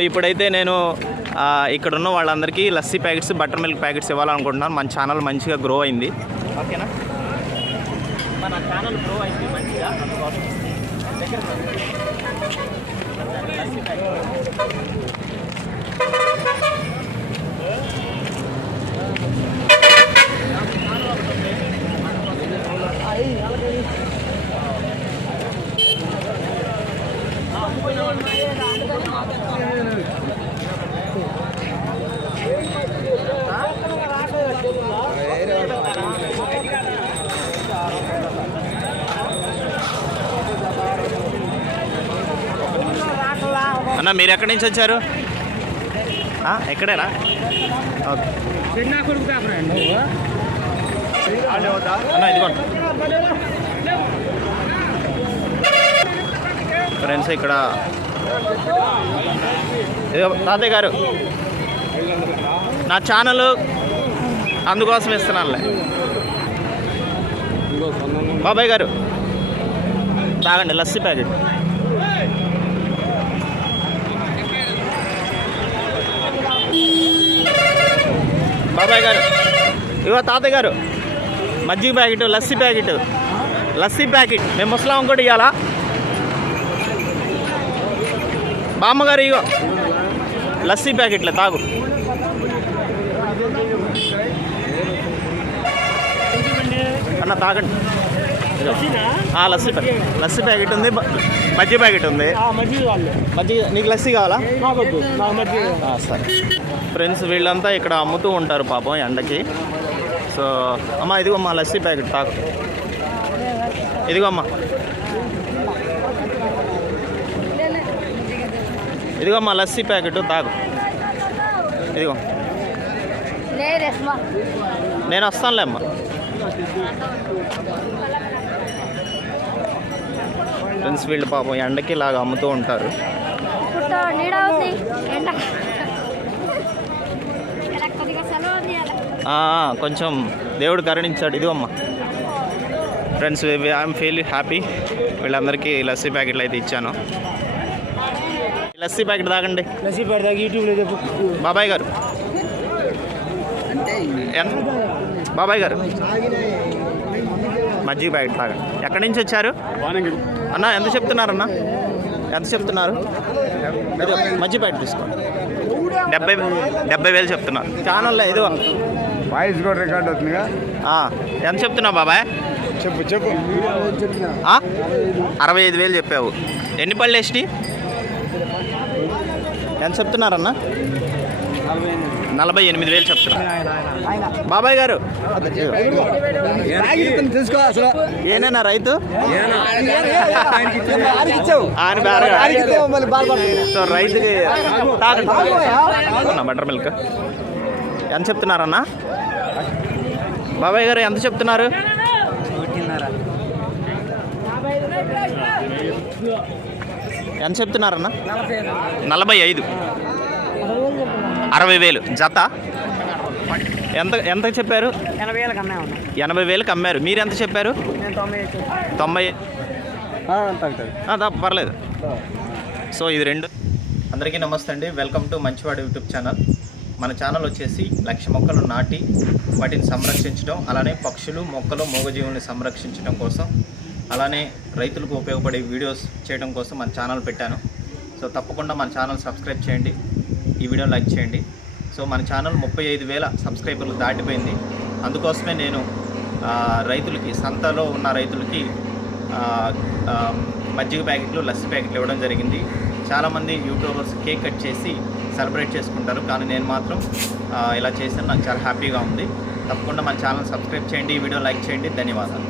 ఇప్పుడైతే నేను ఇక్కడున్న ఇక్కడ ఉన్న వాళ్ళందరికీ lassi packets butter milk packets ఇవ్వాలనుకుంటున్నాను. మన ఛానల్ మంచిగా గ్రో అయింది. ఓకేనా? మన ఛానల్ గ్రో అయింది మంచిగా. లస్సీ ప్యాకెట్. అన్న మీరు ఎక్కడి నుంచి వచ్చారు? ఎక్కడేనా ఓకే. అన్న ఇదిగోండి. ఫ్రెండ్స్ ఇక్కడ తాతయ్య గారు నా ఛానల్ అందుకోసం ఇస్తున్నానులే. బాబాయ్ గారు తాగండి లస్సీ ప్యాకెట్. బాబాయ్ గారు. ఇగో తాతయ్య గారు. మజ్జిగ packet lassi packet. Lassi packet. మేము ముసలాం కూడా ఇవ్వాలా బామ్మగారు ఇగో. లస్సీ ప్యాకెట్లే తాగు. అన్న తాగండి. లస్సీ ప్యాకెట్ లస్సీ ప్యాకెట్ ఉంది మజ్జిగ ప్యాకెట్ ఉంది. మజ్జిగ నీకు లస్సీ కావాలా? సరే. ఫ్రెండ్స్ వీళ్ళంతా ఇక్కడ అమ్ముతూ ఉంటారు పాపం ఎండకి. సో అమ్మ ఇదిగో అమ్మా లస్సీ ప్యాకెట్ తాకు. ఇదిగో అమ్మా ఇదిగో అమ్మా లస్సీ ప్యాకెట్ తాగు ఇదిగో. నేను వస్తానులే అమ్మా. ఫ్రెండ్స్ వీళ్ళు పాపం ఎండకి ఇలాగ అమ్ముతూ ఉంటారు. కొంచెం దేవుడు కరుణించాడు. ఇదిగో అమ్మా ఫ్రెండ్స్ ఐఎమ్ ఫీల్ హ్యాపీ వీళ్ళందరికీ లస్సీ ప్యాకెట్లు అయితే ఇచ్చాను. లస్సీ ప్యాకెట్ తాగండి. నసీ పెడతా యూట్యూబ్లో చెప్పు. బాబాయ్ గారు. బాబాయ్ గారు. మజ్జిగ ప్యాకెట్ తాగండి. ఎక్కడి నుంచి వచ్చారు? అన్న ఎంత చెప్తున్నారన్న? ఎంత చెప్తున్నారు? మజ్జిగ ప్యాకెట్ తీసుకోండి. డెబ్బై డెబ్బై వేలు చెప్తున్నారు. ఛానల్లో ఇదిగో. వాయిస్ కూడా రికార్డ్ అవుతుందిగా. ఆ, ఎంత చెప్తున్నావు బాబాయ్? చెప్పు చెప్పు. ఆ? అరవై ఐదు వేలు చెప్పావు. ఎన్ని పళ్ళు వేసి ఎంత చెప్తున్నారన్న? నలభై ఎనిమిది వేలు చెప్తున్నా. బాబాయ్ గారు. తెలుసుకో అసలు ఏనేనా రైతు సో రైతుకి తాగండి బటర్ మిల్క్. ఎంత చెప్తున్నారన్న? బాబాయ్ గారు ఎంత చెప్తున్నారు? ఎంత చెప్తున్నారన్న? నలభై ఐదు. అరవై వేలు. జత? ఎంత ఎంత చెప్పారు? ఎనభై వేలకు అమ్మారు మీరు ఎంత చెప్పారు? తొంభై పర్లేదు. సో ఇది రెండు. అందరికీ నమస్తే అండి. Welcome to Manchivadu YouTube channel. మన ఛానల్ వచ్చేసి లక్ష మొక్కలు నాటి వాటిని సంరక్షించడం అలానే పక్షులు మొక్కలు మూగజీవుల్ని సంరక్షించడం కోసం అలానే రైతులకు ఉపయోగపడే వీడియోస్ చేయడం కోసం మన ఛానల్ పెట్టాను. సో తప్పకుండా మన ఛానల్ సబ్స్క్రైబ్ చేయండి. ఈ వీడియో లైక్ చేయండి. సో మన ఛానల్ ముప్పై ఐదు వేల సబ్స్క్రైబర్లు దాటిపోయింది. అందుకోసమే నేను రైతులకి సంతలో ఉన్న రైతులకి మజ్జిగ ప్యాకెట్లు లస్సీ ప్యాకెట్లు ఇవ్వడం జరిగింది. చాలామంది యూట్యూబర్స్ కేక్ కట్ చేసి సెలబ్రేట్ చేసుకుంటారు. కానీ నేను మాత్రం ఇలా చేసిన నాకు చాలా హ్యాపీగా ఉంది. తప్పకుండా మన ఛానల్ సబ్స్క్రైబ్ చేయండి. ఈ వీడియో లైక్ చేయండి. ధన్యవాదాలు.